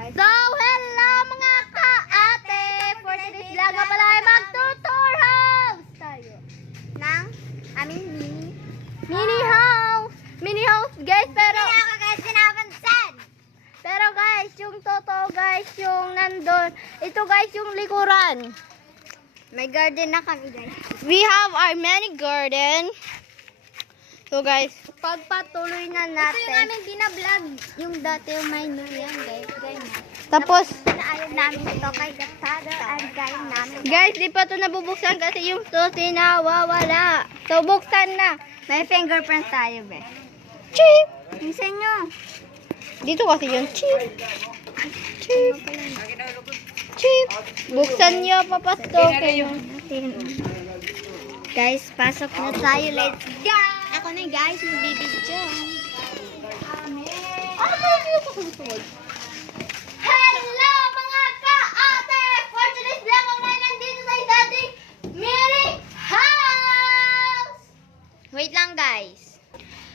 guys. So, hello mga ka-ate! For today's vlog nga pala ay mag-tutor house tayo. Nang aming Mini house! Mini house guys, pero Kaya ako guys pinapansin. guys, yung totoo guys, yung nandun. Ito guys, yung likuran. May garden na kami guys. We have our mini garden. So guys, pagpatuloy na Ito yung natin. aming binablog. Yung dati yung may new yan guys. Ganyan. Tapos, Pinaayon namin ito kay Gatado at gayong namin. guys, di pa ito nabubuksan kasi yung susi nawawala. So, buksan na. May fingerprint tayo be. Cheap! Minsan nyo. Dito kasi yung cheap. Cheap. Cheap. Buksan niyo, papastokin. Guys, pasok na tayo. Let's go! Ako na guys, magbibidyo. Ano ba yung susunod? Hello mga ka-ate! For today's vlog, ako ngayon nandito sa dating mini house! Wait lang guys.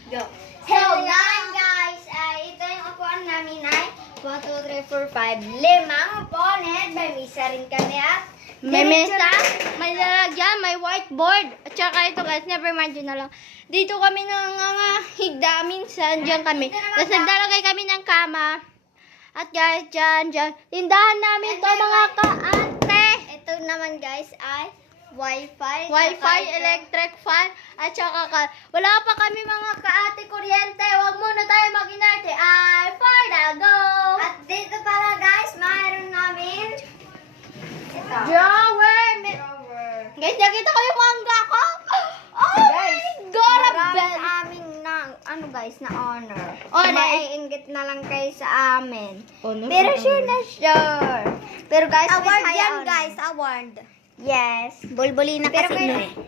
Go. So yan guys, ito yung upuan namin ay 1, 2, 3, 4, 5, 5 upuan. May misa rin kami at May mesa, may lalagyan, may whiteboard. At saka ito guys, never mind yun na lang. Dito kami higda, minsan dyan kami. Tapos naglalagay kami ng kama. At guys, dyan. Tindahan namin to mga ka-ate. Ito naman guys ay Wi-Fi. Wi-Fi, Tsaka ito- electric fan, at saka wala pa kami mga ka-ate kuryente. Huwag muna tayo mag-inarte. Ay, for the go! At dito pala guys, mayroon namin ito. Drawer! Guys, nakita ko yung mangga ko. Oh Guys, my God! Maraming amin na, guys, na honor. Honor. Maiinggit na lang kayo sa amin. Honor? Pero sure na sure. Pero guys, Award may yan, honor. guys. Award. Yes. Bulbuli na Pero kasi. kayo-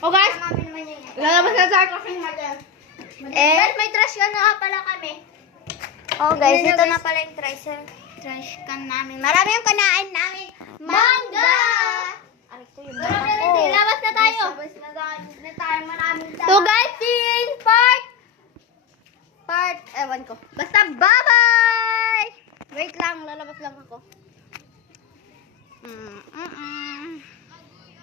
Oh guys, Mami naman yun. lalabas na tayo kasi natin. Guys, may trash can na nga pala kami. Oh guys, Yun na, ito guys. na pala yung trash can namin. Marami yung kanain namin. Mangga! Aray ko yung Wala mama na ko. rin, labas na tayo. Labas na tayo. Maraming So guys, in part, ewan ko. Basta bye-bye! Wait lang, lalabas lang ako.